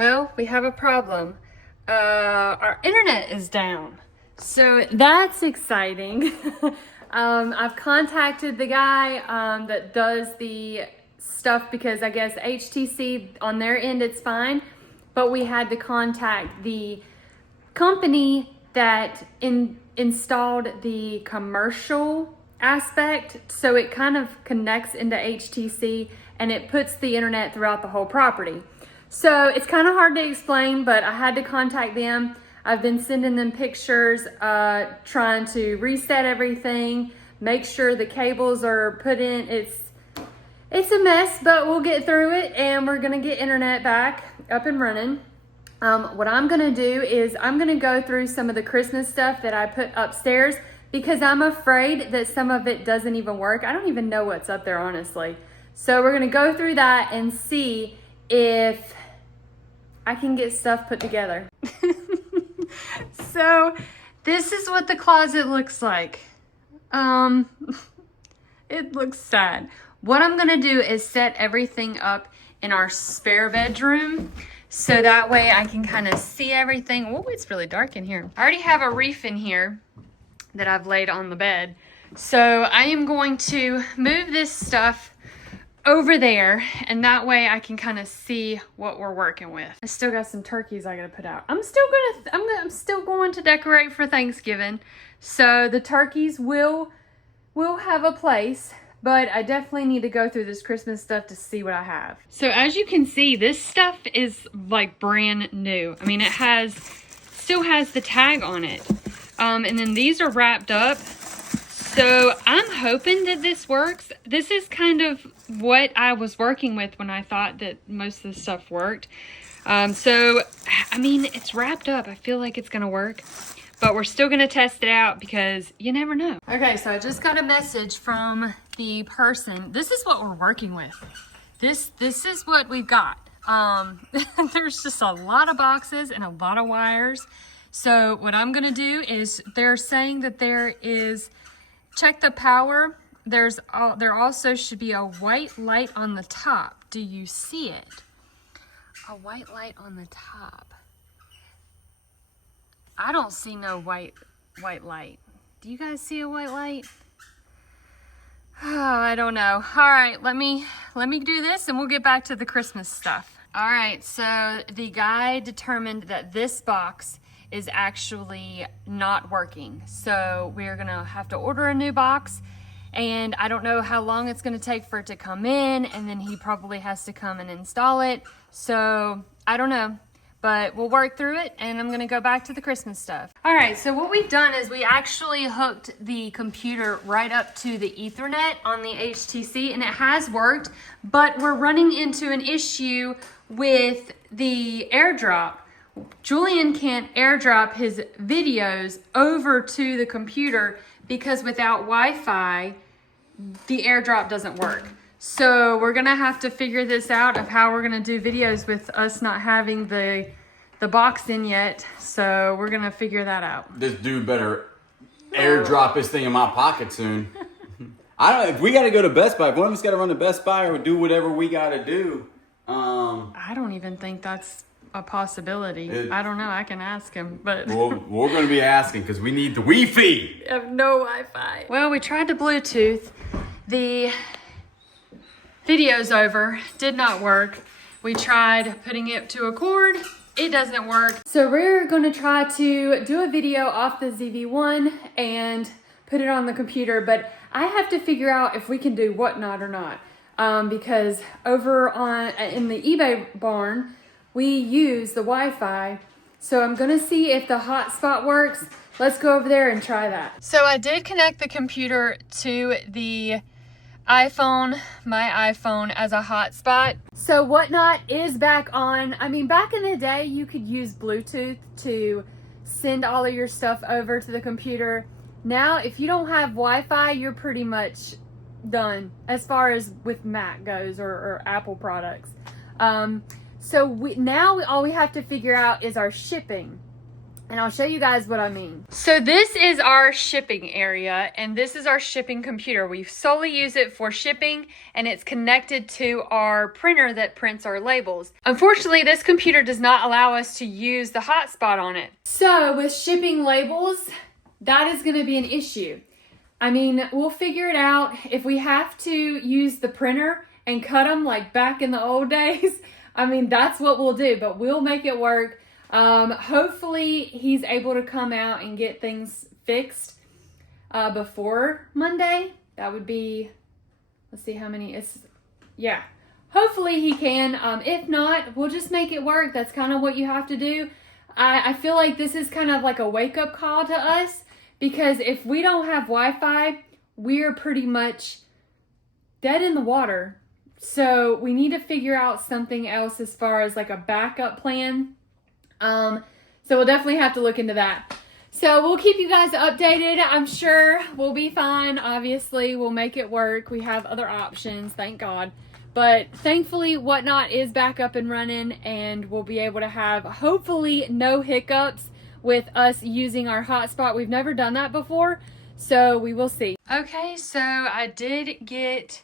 Well, we have a problem. Our internet is down. So that's exciting. I've contacted the guy that does the stuff because I guess HTC on their end it's fine, but we had to contact the company that installed the commercial aspect, so it kind of connects into HTC and it puts the internet throughout the whole property. So it's kind of hard to explain, but I had to contact them. I've been sending them pictures, trying to reset everything, make sure the cables are put in. It's a mess, but we'll get through it and we're gonna get internet back up and running. What I'm gonna do is I'm gonna go through some of the Christmas stuff that I put upstairs because I'm afraid that some of it doesn't even work. I don't even know what's up there, honestly. So we're gonna go through that and see if I can get stuff put together. So this is what the closet looks like. It looks sad. What I'm gonna do is set everything up in our spare bedroom so that way I can kind of see everything. Oh, it's really dark in here. I already have a reef in here that I've laid on the bed. So I am going to move this stuff over there and that way I can kind of see what we're working with. I still got some turkeys I gotta put out. I'm still going to decorate for Thanksgiving. So the turkeys will have a place, but I definitely need to go through this Christmas stuff to see what I have. So as you can see, this stuff is like brand new. I mean, it still has the tag on it. And then these are wrapped up. So I'm hoping that this works. This is kind of what I was working with when I thought that most of the stuff worked. So, I mean, it's wrapped up. I feel like it's gonna work, but we're still gonna test it out because you never know. Okay, so I just got a message from the person. This is what we're working with. This is what we've got. There's just a lot of boxes and a lot of wires. So what I'm gonna do is they're saying that there is, check the power. There also should be a white light on the top. Do you see it? A white light on the top. I don't see no white light. Do you guys see a white light? Oh, I don't know. All right, let me do this and we'll get back to the Christmas stuff. All right, so the guy determined that this box is actually not working. So we're gonna have to order a new box and I don't know how long it's gonna take for it to come in, and then he probably has to come and install it. So I don't know, but we'll work through it and I'm gonna go back to the Christmas stuff. All right, so what we've done is we actually hooked the computer right up to the Ethernet on the HTC and it has worked, but we're running into an issue with the AirDrop. Julian can't AirDrop his videos over to the computer because without Wi-Fi, the AirDrop doesn't work. So we're gonna have to figure this out of how we're gonna do videos with us not having the box in yet. So we're gonna figure that out. This dude better AirDrop this thing in my pocket soon. If we gotta go to Best Buy, if one of us gotta run to Best Buy or do whatever we gotta do. I don't even think that's a possibility. I don't know. I can ask him, but we're going to be asking because we need the Wi-Fi. I have no Wi-Fi. Well, we tried to Bluetooth. The video's over. Did not work. We tried putting it to a cord. It doesn't work. So we're going to try to do a video off the ZV-1 and put it on the computer, but I have to figure out if we can do whatnot or not. Because over in the eBay barn, we use the Wi-Fi. So I'm gonna see if the hotspot works. Let's go over there and try that. So I did connect the computer to the iPhone, my iPhone, as a hotspot. So Whatnot is back on. I mean, back in the day, you could use Bluetooth to send all of your stuff over to the computer. Now, if you don't have Wi-Fi, you're pretty much done as far as with Mac goes or Apple products. So now all we have to figure out is our shipping. And I'll show you guys what I mean. So this is our shipping area, and this is our shipping computer. We solely use it for shipping, and it's connected to our printer that prints our labels. Unfortunately, this computer does not allow us to use the hotspot on it. So with shipping labels, that is gonna be an issue. I mean, we'll figure it out. If we have to use the printer and cut them like back in the old days, I mean, that's what we'll do, but we'll make it work. Hopefully he's able to come out and get things fixed before Monday. That would be, let's see how many it's, yeah. Hopefully he can. If not, we'll just make it work. That's kind of what you have to do. I feel like this is kind of like a wake-up call to us, because if we don't have Wi-Fi, we're pretty much dead in the water. So we need to figure out something else as far as like a backup plan. So we'll definitely have to look into that. So we'll keep you guys updated. I'm sure we'll be fine. Obviously, we'll make it work. We have other options, thank God. But thankfully, Whatnot is back up and running, and we'll be able to have, hopefully, no hiccups with us using our hotspot. We've never done that before, so we will see. Okay, so I did get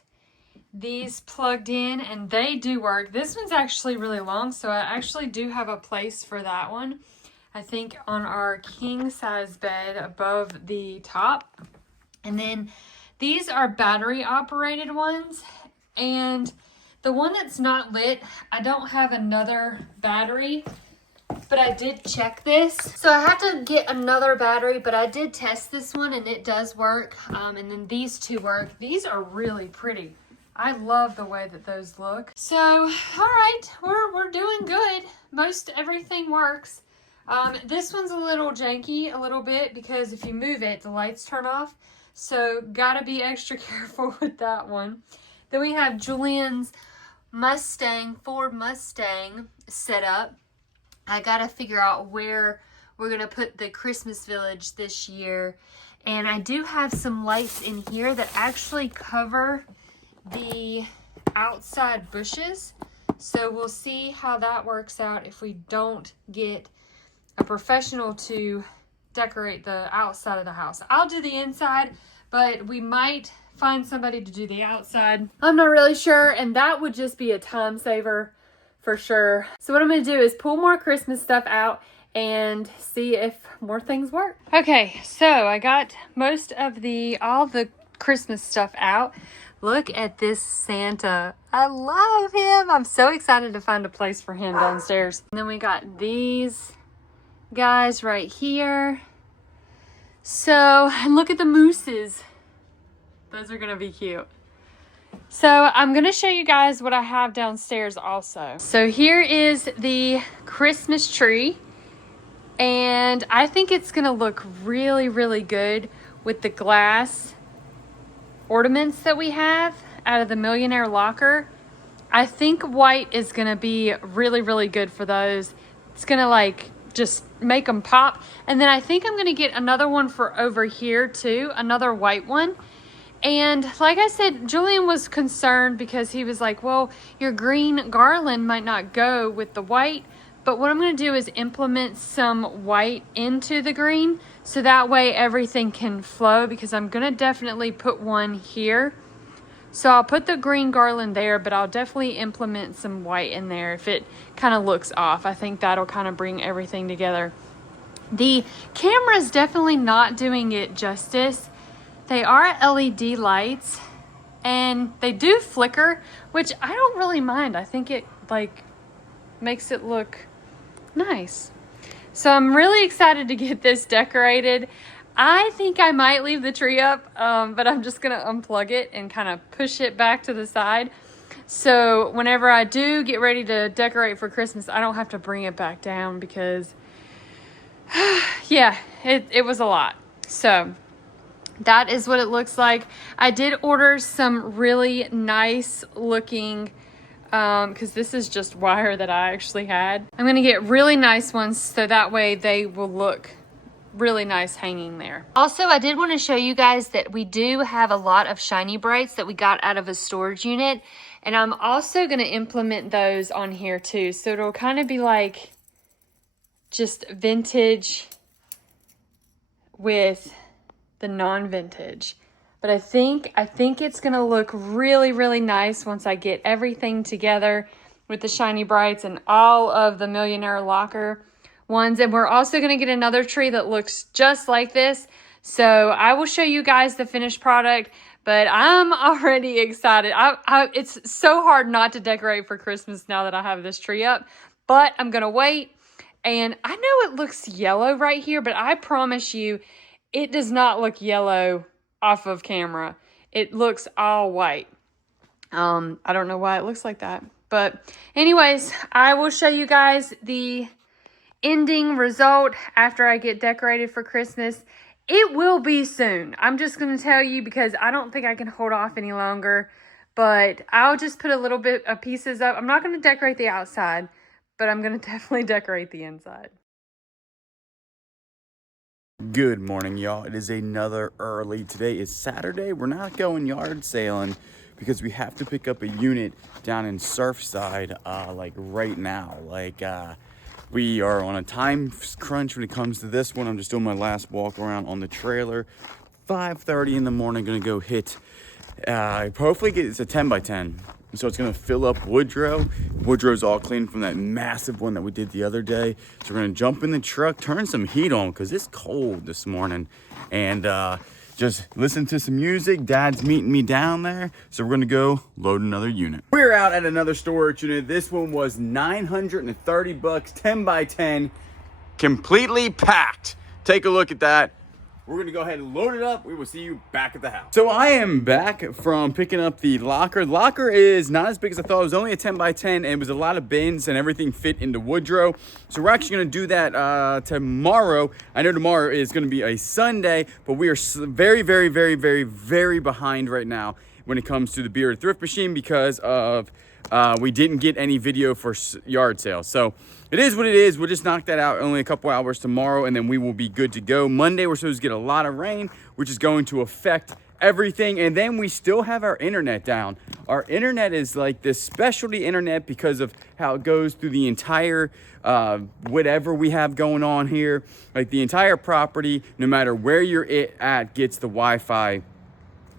these plugged in, and they do work. This one's actually really long, so I actually do have a place for that one. I think on our king size bed above the top. And then these are battery operated ones, and the one that's not lit, I don't have another battery, but I did check this. So I had to get another battery, but I did test this one and it does work. And then these two work. These are really pretty. I love the way that those look. So, all right, we're doing good. Most everything works. This one's a little janky, a little bit, because if you move it, the lights turn off. So, gotta be extra careful with that one. Then we have Julian's Ford Mustang set up. I gotta figure out where we're gonna put the Christmas village this year. And I do have some lights in here that actually cover the outside bushes, so we'll see how that works out if we don't get a professional to decorate the outside of the house. I'll do the inside, but we might find somebody to do the outside. I'm not really sure, and that would just be a time saver for sure. So what I'm going to do is pull more Christmas stuff out and see if more things work. Okay, so I got most of all the Christmas stuff out. Look at this Santa. I love him. I'm so excited to find a place for him downstairs. And then we got these guys right here. So, and look at the mooses. Those are gonna be cute. So I'm gonna show you guys what I have downstairs also. So here is the Christmas tree. And I think it's gonna look really, really good with the glass ornaments that we have out of the Millionaire Locker. I think white is gonna be really, really good for those. It's gonna like just make them pop. And then I think I'm gonna get another one for over here too, another white one. And like I said, Julian was concerned because he was like, well, your green garland might not go with the white. But what I'm going to do is implement some white into the green, so that way everything can flow, because I'm going to definitely put one here. So I'll put the green garland there, but I'll definitely implement some white in there if it kind of looks off. I think that'll kind of bring everything together. The camera's definitely not doing it justice. They are LED lights and they do flicker, which I don't really mind. I think it like makes it look nice. So I'm really excited to get this decorated. I think I might leave the tree up, but I'm just gonna unplug it and kind of push it back to the side. So whenever I do get ready to decorate for Christmas, I don't have to bring it back down, because yeah, it was a lot. So that is what it looks like. I did order some really nice looking, because this is just wire that I actually had. I'm going to get really nice ones so that way they will look really nice hanging there. Also, I did want to show you guys that we do have a lot of shiny brights that we got out of a storage unit. And I'm also going to implement those on here too. So it'll kind of be like just vintage with the non-vintage. But I think it's gonna look really, really nice once I get everything together with the Shiny Brights and all of the Millionaire Locker ones. And we're also gonna get another tree that looks just like this. So I will show you guys the finished product, but I'm already excited. It's so hard not to decorate for Christmas now that I have this tree up, but I'm gonna wait. And I know it looks yellow right here, but I promise you, it does not look yellow off of camera. It looks all white. I don't know why it looks like that. But anyways, I will show you guys the ending result after I get decorated for Christmas. It will be soon. I'm just going to tell you because I don't think I can hold off any longer. But I'll just put a little bit of pieces up. I'm not going to decorate the outside, but I'm going to definitely decorate the inside. Good morning, y'all. It is another early. Today is Saturday. We're not going yard sailing because we have to pick up a unit down in Surfside like right now. We are on a time crunch when it comes to this one. I'm just doing my last walk around on the trailer. 5:30 in the morning, gonna go hit, hopefully it's a 10 by 10. So it's gonna fill up Woodrow. Woodrow's all clean from that massive one that we did the other day. So we're gonna jump in the truck, turn some heat on because it's cold this morning, and just listen to some music. Dad's meeting me down there. So we're gonna go load another unit. We're out at another storage unit. This one was 930 bucks, 10 by 10, completely packed. Take a look at that. We're gonna go ahead and load it up. We will see you back at the house. So I am back from picking up the locker. The locker is not as big as I thought. It was only a 10 by 10 and it was a lot of bins and everything fit into Woodrow. So we're actually gonna do that tomorrow. I know tomorrow is gonna be a Sunday, but we are very, very, very, very, very behind right now when it comes to the Bearded Thrift Machine because of we didn't get any video for yard sale. So it is what it is. We'll just knock that out only a couple hours tomorrow, and then we will be good to go. Monday, we're supposed to get a lot of rain, which is going to affect everything. And then we still have our internet down. Our internet is like this specialty internet because of how it goes through the entire whatever we have going on here. Like the entire property, no matter where you're at, gets the Wi-Fi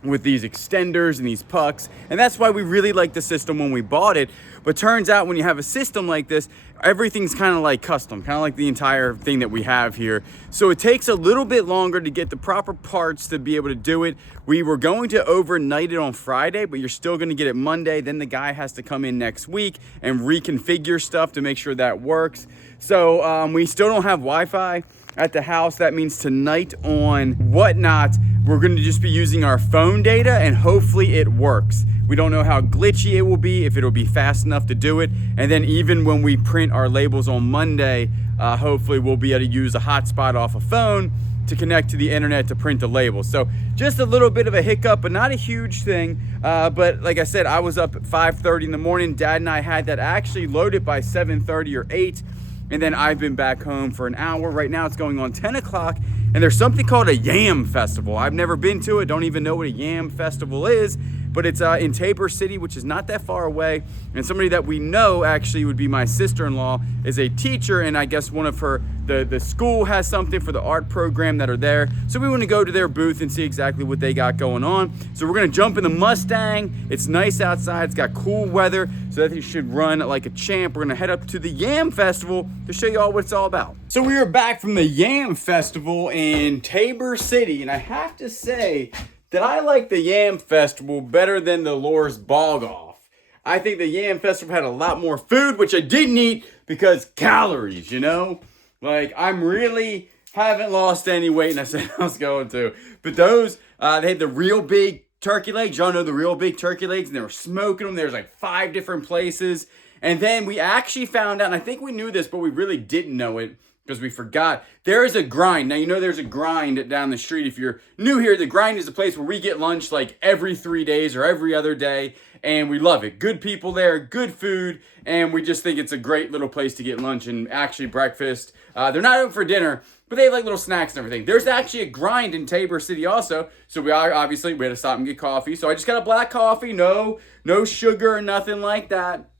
with these extenders and these pucks. And that's why we really liked the system when we bought it. But turns out when you have a system like this, everything's kind of like custom, kind of like the entire thing that we have here. So it takes a little bit longer to get the proper parts to be able to do it. We were going to overnight it on Friday, but you're still going to get it Monday. Then the guy has to come in next week and reconfigure stuff to make sure that works. So we still don't have Wi-Fi at the house. That means tonight on Whatnot, we're going to just be using our phone data and hopefully it works. We don't know how glitchy it will be, if it'll be fast enough to do it. And then even when we print our labels on Monday, hopefully we'll be able to use a hotspot off a phone to connect to the internet to print the labels. So just a little bit of a hiccup, but not a huge thing. But like I said, I was up at 5:30 in the morning. Dad and I had that actually loaded by 7:30 or 8. And then I've been back home for an hour. Right now it's going on 10 o'clock and there's something called a Yam Festival. I've never been to it, don't even know what a Yam Festival is, but it's in Tabor City, which is not that far away. And somebody that we know actually would be my sister-in-law is a teacher, and I guess one of her, the school has something for the art program that are there. So we want to go to their booth and see exactly what they got going on. So we're gonna jump in the Mustang. It's nice outside, it's got cool weather, so that you should run like a champ. We're gonna head up to the Yam Festival to show you all what it's all about. So we are back from the Yam Festival in Tabor City, and I have to say that I like the Yam Festival better than the Lore's Bog Off. I think the Yam Festival had a lot more food, which I didn't eat because calories, you know? Like, I'm really haven't lost any weight, and I said I was going to. But those, they had the real big turkey legs. Y'all know the real big turkey legs, and they were smoking them. There's like 5 different places. And then we actually found out, and I think we knew this, but we really didn't know it because we forgot. There is a grind. Now, you know there's a grind down the street. If you're new here, the grind is a place where we get lunch like every 3 days or every other day, and we love it. Good people there, good food, and we just think it's a great little place to get lunch and actually breakfast. They're not open for dinner, but they have like little snacks and everything. There's actually a grind in Tabor City also, so we had to stop and get coffee. So I just got a black coffee, no sugar or nothing like that.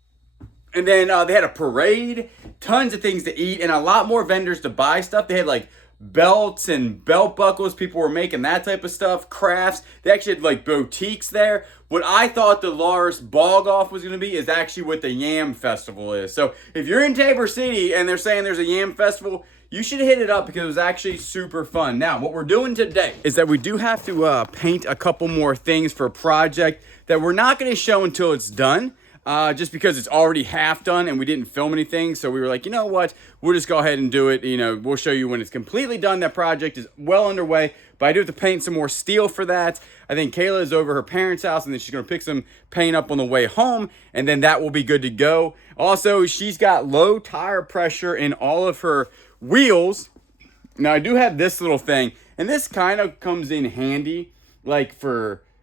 And then they had a parade, tons of things to eat, and a lot more vendors to buy stuff. They had like belts and belt buckles. People were making that type of stuff, crafts. They actually had like boutiques there. What I thought the Lars Bog Off was going to be is actually what the Yam Festival is. So if you're in Tabor City and they're saying there's a Yam Festival, you should hit it up because it was actually super fun. Now, what we're doing today is that we do have to paint a couple more things for a project that we're not going to show until it's done. Just because it's already half done and we didn't film anything. So we were like, you know what? We'll just go ahead and do it. You know, we'll show you when it's completely done. That project is well underway, but I do have to paint some more steel for that. I think Kayla is over her parents' house and then she's going to pick some paint up on the way home and then that will be good to go. Also, she's got low tire pressure in all of her wheels. Now, I do have this little thing and this kind of comes in handy, like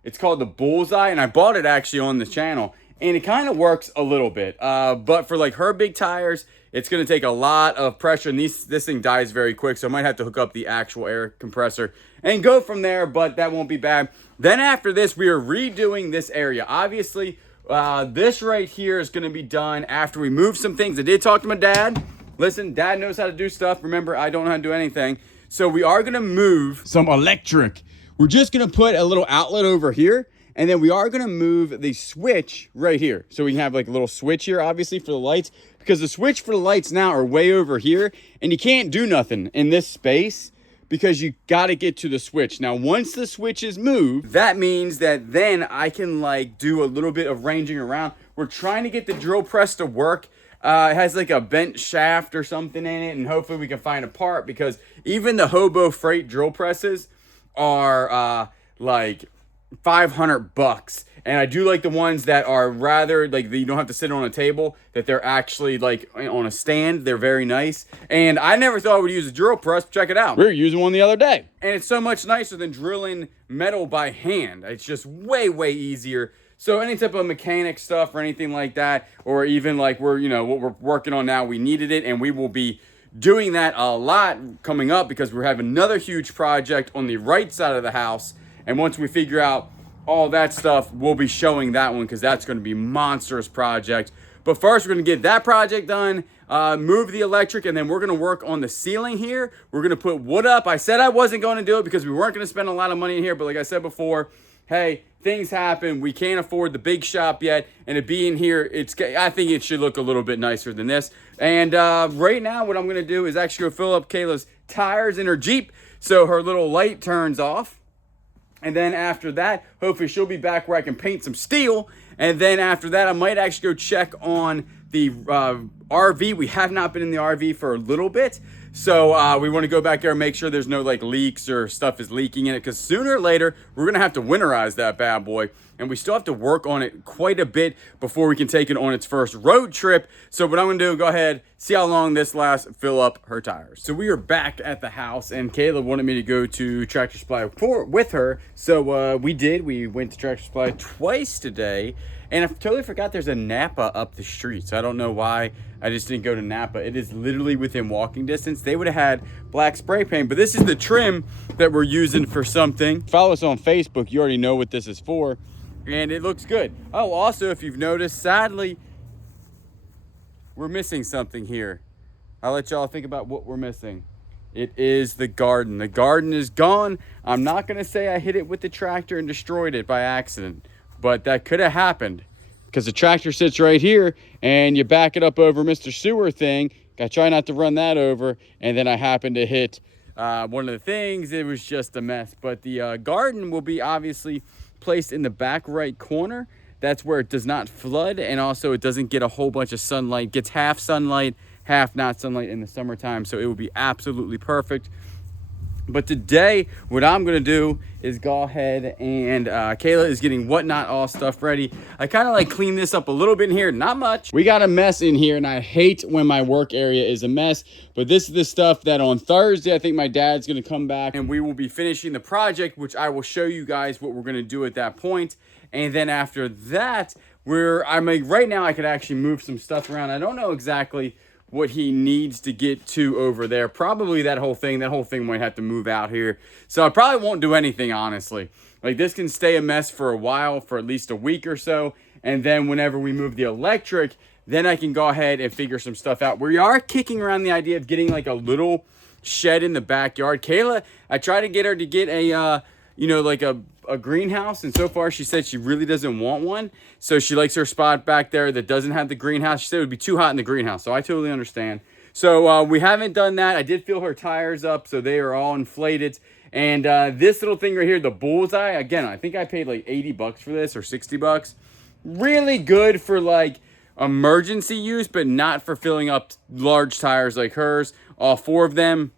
it's called the Bullseye, and I bought it actually on the channel. And it kind of works a little bit, but for like her big tires, it's going to take a lot of pressure, and this thing dies very quick, so I might have to hook up the actual air compressor and go from there, but that won't be bad. Then after this, we are redoing this area. Obviously, this right here is going to be done after we move some things. I did talk to my dad. Listen, Dad knows how to do stuff. Remember, I don't know how to do anything. So we are going to move some electric. We're just going to put a little outlet over here. And then we are going to move the switch right here. So we can have like a little switch here, obviously, for the lights. Because the switch for the lights now are way over here. And you can't do nothing in this space because you got to get to the switch. Now, once the switch is moved, that means that then I can like do a little bit of ranging around. We're trying to get the drill press to work. It has like a bent shaft or something in it. And hopefully we can find a part because even the Hobo Freight drill presses are like $500, and I do like the ones that are rather like you don't have to sit on a table, that they're actually like on a stand. They're very nice, and I never thought I would use a drill press. Check it out, we were using one the other day, and it's so much nicer than drilling metal by hand. It's just way easier. So any type of mechanic stuff or anything like that, or even like what we're working on now, we needed it, and we will be doing that a lot coming up because we're having another huge project on the right side of the house. And once we figure out all that stuff, we'll be showing that one because that's going to be a monstrous project. But first, we're going to get that project done, move the electric, and then we're going to work on the ceiling here. We're going to put wood up. I said I wasn't going to do it because we weren't going to spend a lot of money in here. But like I said before, hey, things happen. We can't afford the big shop yet. And to be in here, I think it should look a little bit nicer than this. And right now, what I'm going to do is actually go fill up Kayla's tires in her Jeep so her little light turns off. And then after that, hopefully she'll be back where I can paint some steel. And then after that, I might actually go check on the RV. We have not been in the RV for a little bit. So we want to go back there and make sure there's no like leaks or stuff is leaking in it. Because sooner or later, we're going to have to winterize that bad boy. And we still have to work on it quite a bit before we can take it on its first road trip. So what I'm going to do, go ahead, see how long this lasts, fill up her tires. So we are back at the house, and Kayla wanted me to go to Tractor Supply with her. So we did. We went to Tractor Supply twice today. And I totally forgot there's a Napa up the street. So I don't know why I just didn't go to Napa. It is literally within walking distance. They would have had black spray paint, but this is the trim that we're using for something. Follow us on Facebook. You already know what this is for. And it looks good. Oh, also, if you've noticed, sadly, we're missing something here. I'll let y'all think about what we're missing. It is the garden. The garden is gone. I'm not going to say I hit it with the tractor and destroyed it by accident, but that could have happened because the tractor sits right here and you back it up over Mr. Sewer thing. I try not to run that over, and then I happened to hit one of the things. It was just a mess, but the garden will be obviously placed in the back right corner. That's where it does not flood, and also it doesn't get a whole bunch of sunlight. It gets half sunlight, half not sunlight in the summertime, so it will be absolutely perfect. But today, what I'm going to do is go ahead and Kayla is getting whatnot all stuff ready. I kind of like clean this up a little bit in here, not much. We got a mess in here, and I hate when my work area is a mess. But this is the stuff that on Thursday, I think my dad's going to come back, and we will be finishing the project, which I will show you guys what we're going to do at that point. And then after that, right now I could actually move some stuff around. I don't know exactly what he needs to get to over there. Probably that whole thing might have to move out here. So I probably won't do anything, honestly. Like, this can stay a mess for a while, for at least a week or so. And then whenever we move the electric, then I can go ahead and figure some stuff out. We are kicking around the idea of getting like a little shed in the backyard. Kayla, I tried to get her to get a, you know, like a greenhouse, and so far she said she really doesn't want one. So she likes her spot back there that doesn't have the greenhouse. She said it would be too hot in the greenhouse, so I totally understand. So we haven't done that. I did fill her tires up, so they are all inflated. And this little thing right here, the Bullseye, again, I think I paid like 80 bucks for this, or 60 bucks. Really good for like emergency use, but not for filling up large tires like hers. All 4 of them.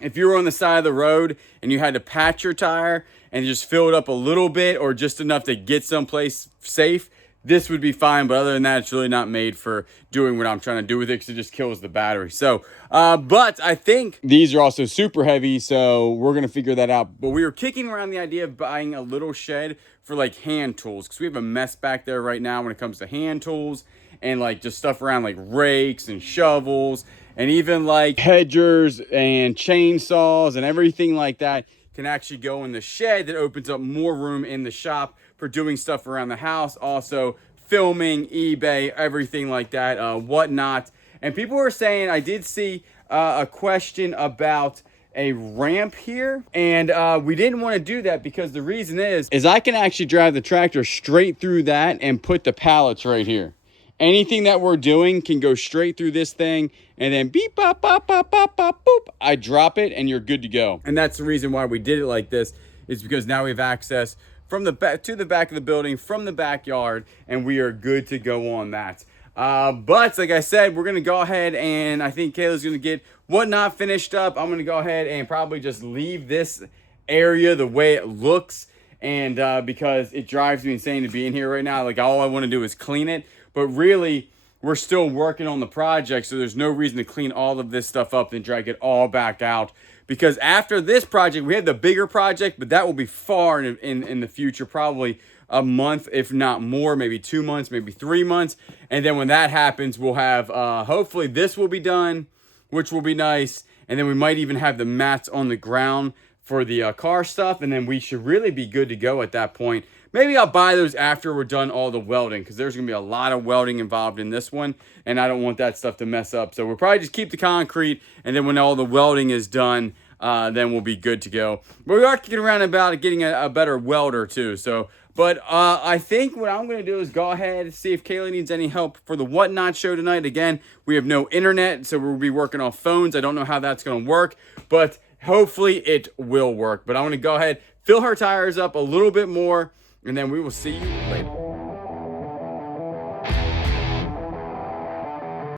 If you were on the side of the road and you had to patch your tire and just fill it up a little bit or just enough to get someplace safe, this would be fine. But other than that, it's really not made for doing what I'm trying to do with it, because it just kills the battery. So, but I think these are also super heavy, so we're going to figure that out. But we were kicking around the idea of buying a little shed for like hand tools, because we have a mess back there right now when it comes to hand tools and like just stuff around like rakes and shovels and even like hedgers and chainsaws and everything like that can actually go in the shed. That opens up more room in the shop for doing stuff around the house, also filming, eBay, everything like that, whatnot. And people were saying, I did see a question about a ramp here, and we didn't want to do that because the reason is I can actually drive the tractor straight through that and put the pallets right here. Anything that we're doing can go straight through this thing, and then beep, bop, bop, bop, bop, bop, boop. I drop it, and you're good to go. And that's the reason why we did it like this, is because now we have access from the back to the back of the building, from the backyard, and we are good to go on that. But like I said, we're going to go ahead, and I think Kayla's going to get whatnot finished up. I'm going to go ahead and probably just leave this area the way it looks, and because it drives me insane to be in here right now. Like, all I want to do is clean it. But really, we're still working on the project, so there's no reason to clean all of this stuff up and drag it all back out. Because after this project, we have the bigger project, but that will be far in the future, probably a month, if not more, maybe 2 months, maybe 3 months. And then when that happens, we'll have, hopefully this will be done, which will be nice. And then we might even have the mats on the ground for the car stuff. And then we should really be good to go at that point. Maybe I'll buy those after we're done all the welding, because there's going to be a lot of welding involved in this one, and I don't want that stuff to mess up. So we'll probably just keep the concrete, and then when all the welding is done, then we'll be good to go. But we are kicking around about getting a better welder too. So, but I think what I'm going to do is go ahead and see if Kayla needs any help for the Whatnot show tonight. Again, we have no internet, so we'll be working off phones. I don't know how that's going to work, but hopefully it will work. But I'm going to go ahead, fill her tires up a little bit more, and then we will see you later.